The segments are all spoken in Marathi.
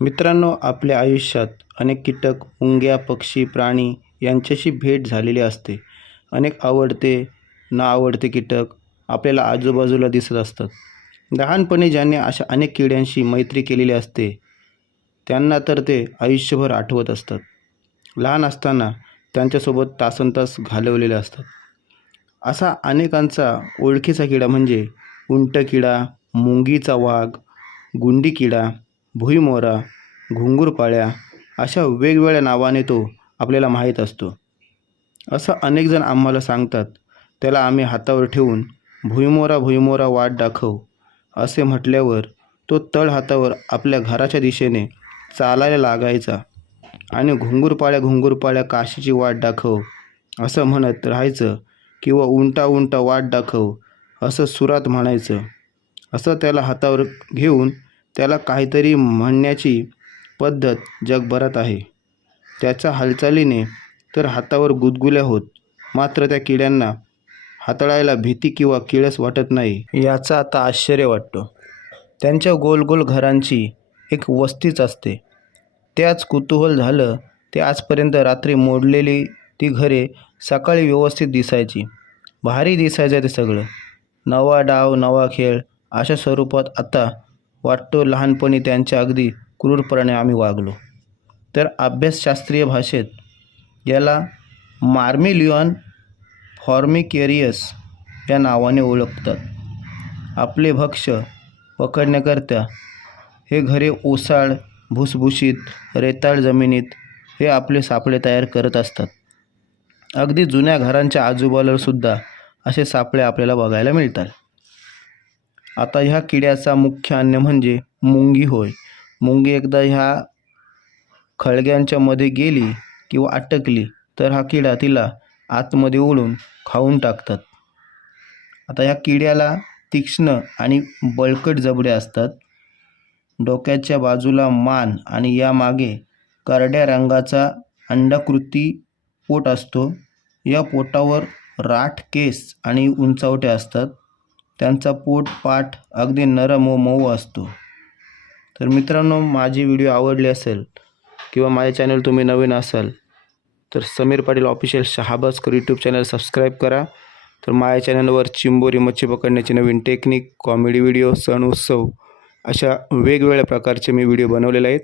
मित्रांनो आपल्या आयुष्यात अनेक कीटक मुंग्या पक्षी प्राणी यांच्याशी भेट झालेली असते. अनेक आवडते ना आवडते कीटक आपल्याला आजूबाजूला दिसत असतात. लहानपणी ज्यांनी अशा अनेक किड्यांशी मैत्री केलेली असते त्यांना तर ते आयुष्यभर आठवत असतात. लहान असताना त्यांच्यासोबत तासनतास घालवलेले असतात. असा अनेकांचा ओळखीचा किडा म्हणजे उंट किडा मुंगीचा वाघ गुंडी किडा भुईमोरा घुंगूरपाळ्या अशा वेगवेगळ्या नावाने तो आपल्याला माहीत असतो. असं अनेकजण आम्हाला सांगतात त्याला आम्ही हातावर ठेवून भुईमोरा भुईमोरा वाट दाखव असे म्हटल्यावर तो तळ हातावर आपल्या घराच्या दिशेने चालायला लागायचा आणि घुंगूरपाळ्या घुंगूरपाळ्या काशीची वाट दाखव असं म्हणत राहायचं किंवा उंटा उंटा वाट दाखव असं सुरात म्हणायचं. असं त्याला हातावर घेऊन त्याला काहीतरी म्हणण्याची पद्धत जगभरात आहे. त्याच्या हालचालीने तर हातावर गुदगुल्या होत मात्र त्या किड्यांना हाताळायला भीती किंवा किळस वाटत नाही. याचा आता आश्चर्य वाटतो. त्यांच्या गोल गोल घरांची एक वस्तीच असते. त्याच कुतूहल झालं ते आजपर्यंत रात्री मोडलेली ती घरे सकाळी व्यवस्थित दिसायची. भारी दिसायचं ते सगळं. नवा डाव नवा खेळ अशा स्वरूपात आता वाटतो लहानपणी त्यांच्या अगदी क्रूरपणे आम्ही वागलो. तर अभ्यासशास्त्रीय भाषेत याला मार्मिलियॉन फॉर्मिकेरियस या नावाने ओळखतात. आपले भक्ष्य पकडण्याकरता हे घरे ओसाड भुसभुशीत रेताळ जमिनीत हे आपले सापळे तयार करत असतात. अगदी जुन्या घरांच्या आजूबाजूलासुद्धा असे सापळे आपल्याला बघायला मिळतात. आता ह्या किड्याचा मुख्य अन्न म्हणजे मुंगी होय. मुंगी एकदा ह्या खळग्यांच्या मध्ये गेली किंवा अटकली तर हा किडा तिला आतमध्ये ओढून खाऊन टाकतात. आता ह्या किड्याला तीक्ष्ण आणि बळकट जबडे असतात. डोक्याच्या बाजूला मान आणि यामागे करड्या रंगाचा अंडाकृती पोट असतो. या पोटावर राठ केस आणि उंचावटे असतात. त्यांचा पोट पाठ अगदी नरम व मऊ असतो. तर मित्रांनो माझी व्हिडिओ आवडली असेल किंवा माझे चॅनल तुम्ही नवीन असाल तर Sameer Patil official Shahabajkar YouTube channel subscribe करा. तर माझ्या चॅनलवर चिंबोरी मच्छी पकडण्याची नवीन टेक्निक कॉमेडी व्हिडिओ सण उत्सव अशा वेगवेगळ्या प्रकारचे मी व्हिडिओ बनवलेले आहेत.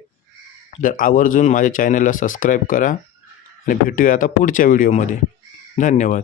तर आवर्जून माझ्या चॅनलला सबस्क्राईब करा आणि भेटूया आता पुढच्या व्हिडिओमध्ये. धन्यवाद.